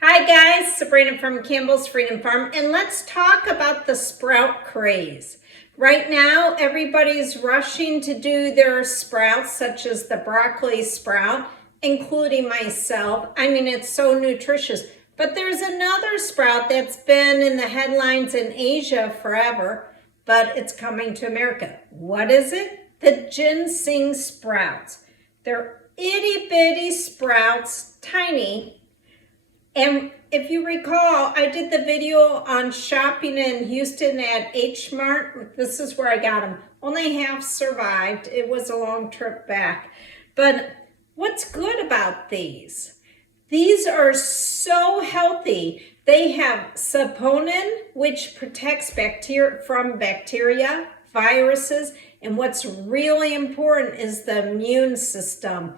Hi guys, Sabrina from Campbell's Freedom Farm, and let's talk about the sprout craze. Right now, everybody's rushing to do their sprouts, such as the broccoli sprout, including myself. I mean, it's so nutritious. But there's another sprout that's been in the headlines in Asia forever, but it's coming to America. What is it? The ginseng sprouts. They're itty bitty sprouts, tiny. And if you recall, I did the video on shopping in Houston at H Mart. This is where I got them. Only half survived. It was a long trip back. But what's good about these? These are so healthy. They have saponin, which protects bacteria from bacteria, viruses, and what's really important is the immune system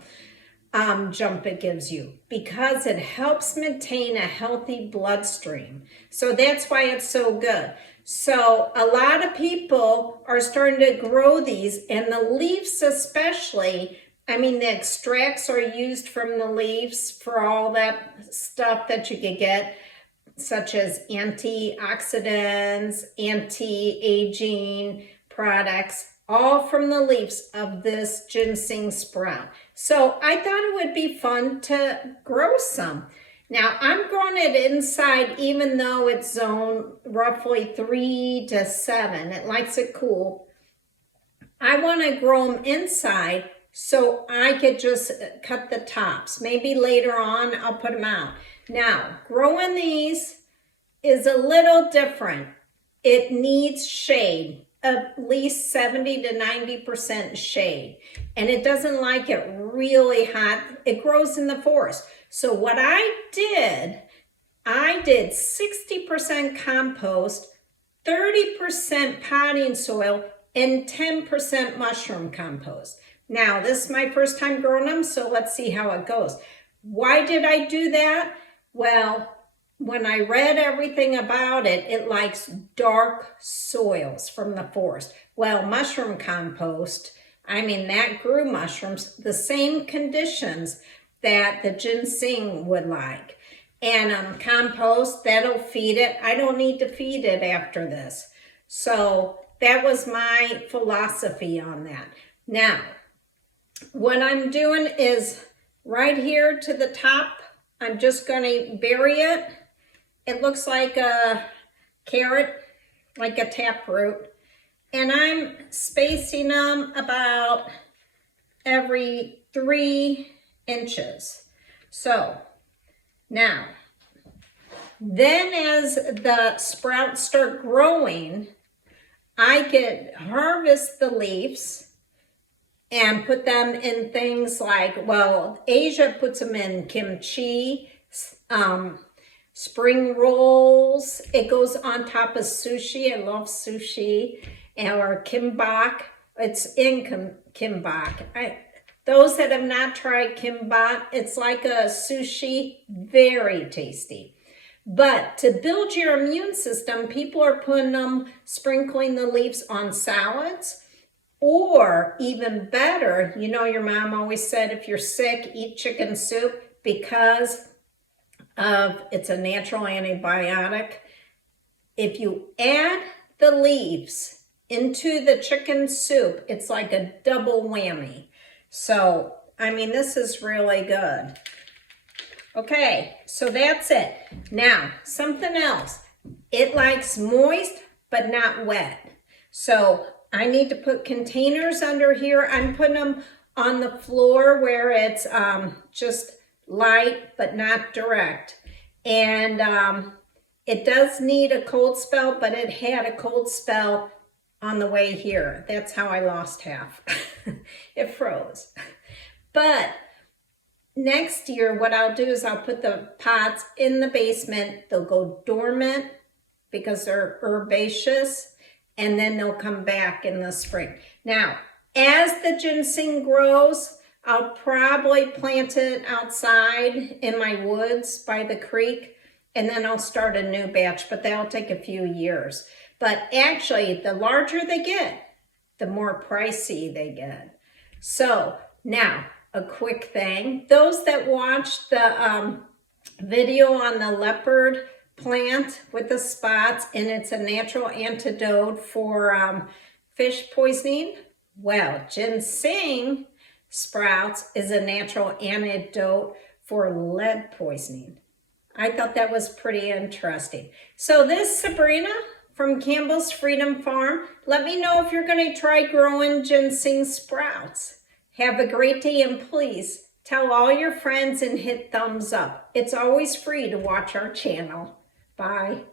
jump it gives you, because it helps maintain a healthy bloodstream. So that's why it's so good. So a lot of people are starting to grow these, and the leaves especially. I mean, the extracts are used from the leaves for all that stuff that you could get, such as antioxidants, anti-aging products, all from the leaves of this ginseng sprout. So I thought it would be fun to grow some. Now I'm growing it inside, even though it's zone roughly 3 to 7. It likes it cool. I want to grow them inside so I could just cut the tops. Maybe later on I'll put them out. Now, growing these is a little different. It needs shade. At least 70 to 90% shade, and it doesn't like it really hot. It grows in the forest. So what I did 60% compost, 30% potting soil, and 10% mushroom compost. Now, this is my first time growing them, so let's see how it goes. Why did I do that? Well, when I read everything about it, it likes dark soils from the forest. Well, mushroom compost, I mean, that grew mushrooms, the same conditions that the ginseng would like. And compost, that'll feed it. I don't need to feed it after this. So that was my philosophy on that. Now, what I'm doing is right here to the top, I'm just going to bury it. It looks like a carrot, like a taproot. And I'm spacing them about every 3 inches. So now, then as the sprouts start growing, I could harvest the leaves and put them in things like, well, Asia puts them in kimchi, spring rolls. It goes on top of sushi. I love sushi. Or kimbap. It's in kimbap. Those that have not tried kimbap, it's like a sushi, very tasty. But to build your immune system, people are putting them, sprinkling the leaves on salads. Or even better, you know, your mom always said, if you're sick, eat chicken soup, because it's a natural antibiotic. If you add the leaves into the chicken soup, it's like a double whammy. So, I mean, this is really good. Okay, so that's it. Now, something else. It likes moist, but not wet. So I need to put containers under here. I'm putting them on the floor where it's just light, but not direct. And it does need a cold spell, but it had a cold spell on the way here. That's how I lost half. It froze. But next year, what I'll do is I'll put the pots in the basement. They'll go dormant because they're herbaceous, and then they'll come back in the spring. Now, as the ginseng grows, I'll probably plant it outside in my woods by the creek, and then I'll start a new batch, but that'll take a few years. But actually, the larger they get, the more pricey they get. So now, a quick thing. Those that watched the video on the leopard plant with the spots, and it's a natural antidote for fish poisoning. Well, ginseng sprouts is a natural antidote for lead poisoning. I thought that was pretty interesting. So this is Sabrina from Campbell's Freedom Farm. Let me know if you're going to try growing ginseng sprouts. Have a great day, and please tell all your friends and hit thumbs up. It's always free to watch our channel. Bye.